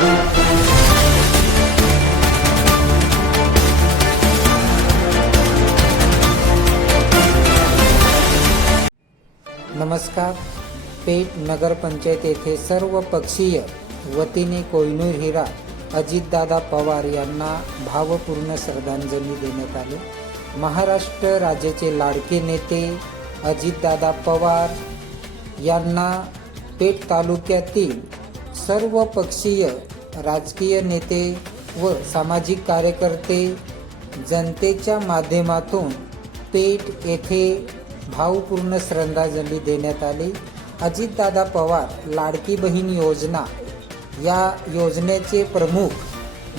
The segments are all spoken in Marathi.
नमस्कार. पेठ नगरपंचायत येथे सर्व पक्षीय वतीने कोहिनूर हिरा अजितदादा पवार यांना भावपूर्ण श्रद्धांजली देण्यात आली. महाराष्ट्र राज्याचे लाडके नेते अजितदादा पवार यांना पेठ तालुक्यातील सर्व पक्षीय राजकीय नेते व सामाजिक कार्यकर्ते जनतेच्या माध्यमातून पेठ येथे भावपूर्ण श्रद्धांजली देण्यात आली. अजितदादा पवार लाडकी बहीण योजना या योजनेचे प्रमुख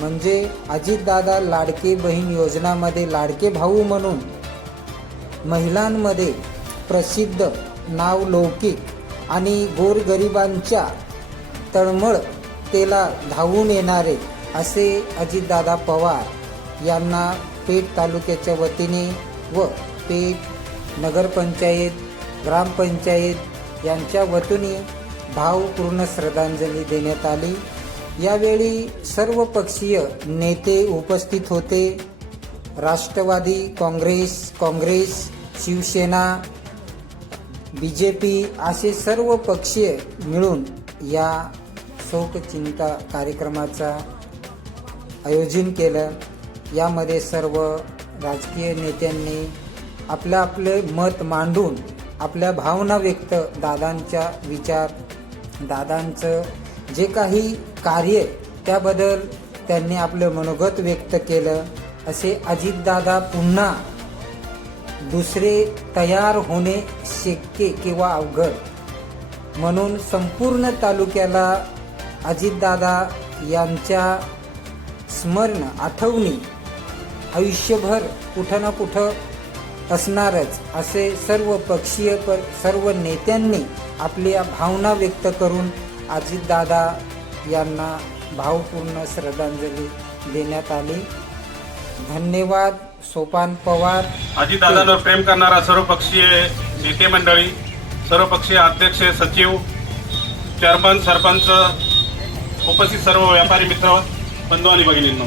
म्हणजे अजितदादा लाडकी बहीण योजनामध्ये लाडके भाऊ म्हणून महिलांमध्ये प्रसिद्ध नावलौकिक आणि गोरगरिबांच्या तळमळतेला धावून येणारे असे अजितदादा पवार यांना पेठ तालुक्याच्या वतीने व पेठ नगरपंचायत ग्रामपंचायत यांच्या वतीने भावपूर्ण श्रद्धांजली देण्यात आली. यावेळी सर्व पक्षीय नेते उपस्थित होते. राष्ट्रवादी काँग्रेस, शिवसेना, BJP असे सर्व पक्षीय मिळून या शोकचिंता कार्यक्रमाचा आयोजन केलं. यामध्ये सर्व राजकीय नेत्यांनी आपले मत मांडून आपल्या भावना व्यक्त दादांच्या विचार दादांचं जे काही कार्य त्याबद्दल त्यांनी आपलं मनोगत व्यक्त केलं. असे अजितदादा पुन्हा दुसरे तयार होणे शक्य किंवा अवघड म्हणून संपूर्ण तालुक्याला अजितदादा यांच्या स्मरण आठवणी आयुष्यभर कुठं ना कुठं असणारच असे सर्व पक्षीय सर्व नेत्यांनी आपल्या भावना व्यक्त करून अजितदादा यांना भावपूर्ण श्रद्धांजली देण्यात आली. धन्यवाद. सोपान पवार. अजितदादांवर प्रेम करणारा सर्व पक्षीय नेते मंडळी, सर्व पक्षीय अध्यक्ष, सचिव, चेअरमन, सरपंच, उपस्थित सर्व व्यापारी मित्र, बंधू आणि भगिनींनो,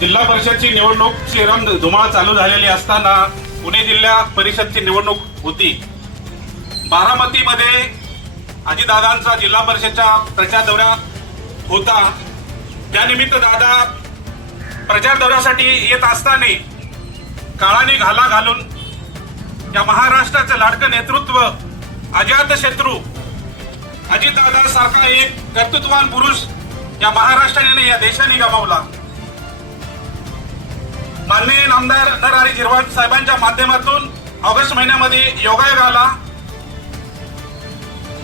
जिल्हा परिषदची निवडणूकची धुमाळ चालू झालेली असताना पुणे जिल्हा परिषदची निवडणूक होती. बारामतीमध्ये अजितदादांचा जिल्हा परिषदच्या प्रचार दौरा होता. त्यानिमित्त दादा प्रचार दौऱ्यासाठी येत असताना काळाने घाला घालून या महाराष्ट्राचं लाडकं नेतृत्व अजातशत्रू अजितदादा सारखा एक कर्तृत्ववान पुरुष या महाराष्ट्राने या देशाने गमावला. माननीय आमदार नरहरी झिरवाळ साहेबांच्या माध्यमातून ऑगस्ट महिन्यामध्ये योगायोग आला.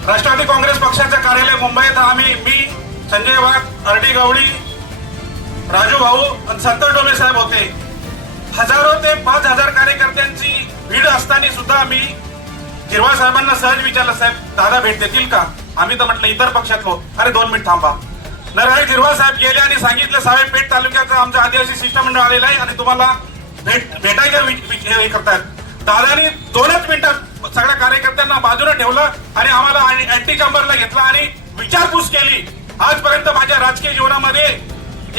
राष्ट्रवादी काँग्रेस पक्षाचं कार्यालय मुंबईत मी, संजय वाघ, अर्डी गवळी, राजू भाऊ आणि संतोष डोमे साहेब होते. हजारो ते 5,000 कार्यकर्त्यांची भीड असताना सुद्धा मी झिरवाळ साहेबांना सहज विचारलं, साहेब दादा भेट देतील का? आम्ही तर म्हटलं इतर पक्षात हो. अरे 2 मिनिट थांबा. नरहरी झिरवाळ साहेब गेले आणि सांगितलं, साहेब पेठ तालुक्याचं आमचं आदिवासी शिष्टमंडळ आलेलं आहे आणि तुम्हाला भेटायचं हे करतायत. दादानी 2च मिनिटात सगळ्या कार्यकर्त्यांना बाजूला ठेवलं आणि आम्हाला अँटी चेंबरला घेतला आणि विचारपूस केली. आजपर्यंत माझ्या राजकीय जीवनामध्ये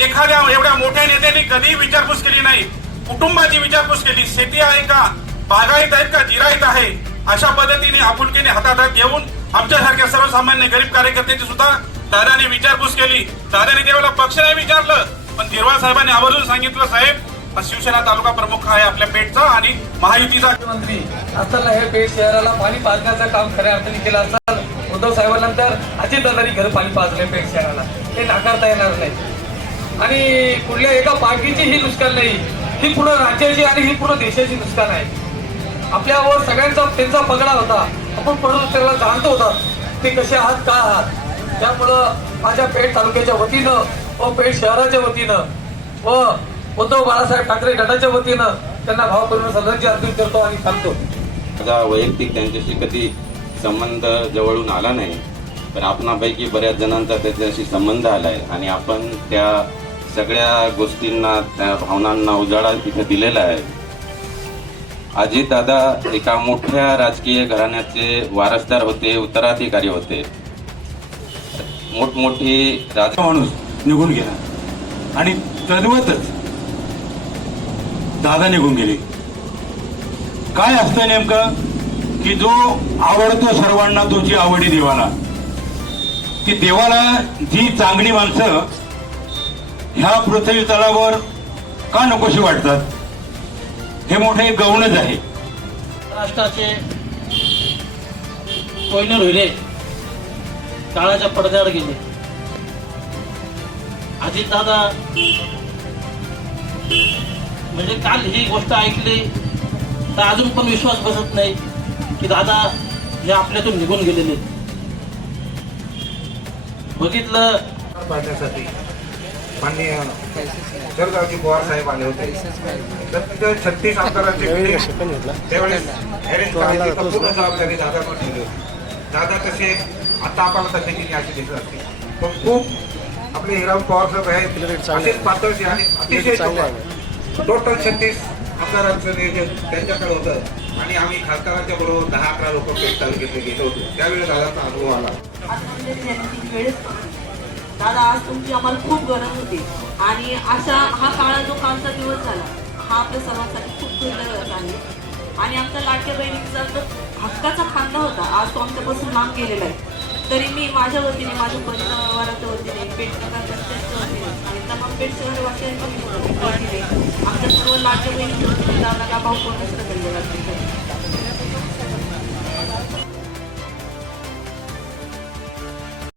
एखाद्या एवढ्या मोठ्या नेत्यांनी कधीही विचारपूस केली नाही. कुटुंबाची विचारपूस केली. शेती आहे का, बागायत आहेत का, जिरायत आहे, अशा पद्धतीने आपुलकीने हातात घेऊन आमच्यासारख्या सर्वसामान्य गरीब कार्यकर्त्यांची सुद्धा दादाने विचारपूस केली. दादाने त्यावेळेला पक्ष नाही विचारलं, पण झिरवाळ साहेबांनी आवर्जून सांगितलं, साहेब शिवसेना तालुका प्रमुख आहे आपल्या पेठचा आणि महायुतीचा मंत्री असताना हे पेठ शहराला पाणी पाजण्याचं काम खऱ्या अर्थाने केलं असताना उद्धव साहेबांनंतर अजितदादांनी घर पाणी पाजले पेठ शहराला. ते नाकारता येणार नाही. आणि कुठल्या एका पार्टीची ही नुकसान नाही, ही पूर्ण राज्याची आणि ही पूर्ण देशाची नुकसान आहे. आपल्यावर सगळ्यांचा त्यांचा पगडा होता. आपण पडून त्याला जाणतो होता ते कसे आहात, काय आहात. त्यामुळं माझ्या पेठ तालुक्याच्या वतीनं व पेठ शहराच्या वतीनं व उद्धव बाळासाहेब ठाकरे गटाच्या वतीनं त्यांना भावपूर्ण श्रद्धांजली अर्पण करतो आणि सांगतो. माझा वैयक्तिक त्यांच्याशी कधी संबंध जवळून आला नाही, पण आपणापैकी बऱ्याच जणांचा त्याच्याशी संबंध आलाय आणि आपण त्या सगळ्या गोष्टींना, त्या भावनांना उजाळा तिथे दिलेला आहे. अजितदादा एका मोठ्या राजकीय घराण्याचे वारसदार होते, उत्तराधिकारी होते. मोठमोठी माणूस निघून गेला आणि तद्वतच दादा निघून गेले. काय असतं नेमकं की जो आवडतो सर्वांना तोची आवडी देवाला. ती देवाला जी चांगली माणसं ह्या पृथ्वी तलावर का नकोशी वाटतात हे मोठे गौणच आहे. राष्ट्राचे कोहिनूर हिरे काळाच्या पडद्यावर गेले. अजितदादा म्हणजे काल ही गोष्ट ऐकली तर अजून पण विश्वास बसत नाही की दादा हे आपल्यातून निघून गेलेले. बघितलं पाहण्यासाठी माननीय जळगावचे पवार साहेब आले होते. तर तिथं 36 आमदारांचे meeting त्यावेळेस arrange करायची तर पूर्ण जबाबदारी दादावर दिली होती. दादा तसे आता आपल्याला पद्धतीने अशी दिसत असते पण खूप आपले हिराव पवार साहेब आहेत असेच पातळचे आणि अतिशय टोटल 36 आमदारांचं नियोजन त्यांच्याकडे होतं आणि आम्ही खासदारांच्या बरोबर 10-11 लोक पेट तालुक्यातले गेलो होतो. त्यावेळी दादाचा अनुभव आला. दादा आज तुमची आम्हाला खूप गरज होती आणि अशा हा काळा जो कालचा दिवस झाला हा आपल्या सर्वांसाठी खूप दुर्दैव आहे. आणि आमच्या लाडक्या बहिणीचा जो हक्काचा खांदा होता आज तो आमच्यापासून लांब गेलेला आहे. तरी मी माझ्या वतीने माझ्या परिवाराच्या वतीने पेठ नगरपंचायतच्या वतीने आणि तमाम पेठ शहरवासियांच्या वतीने आमच्या सर्व लाडक्या बहिणीच्या वतीने दादाला भावपूर्ण श्रद्धांजली वाटते.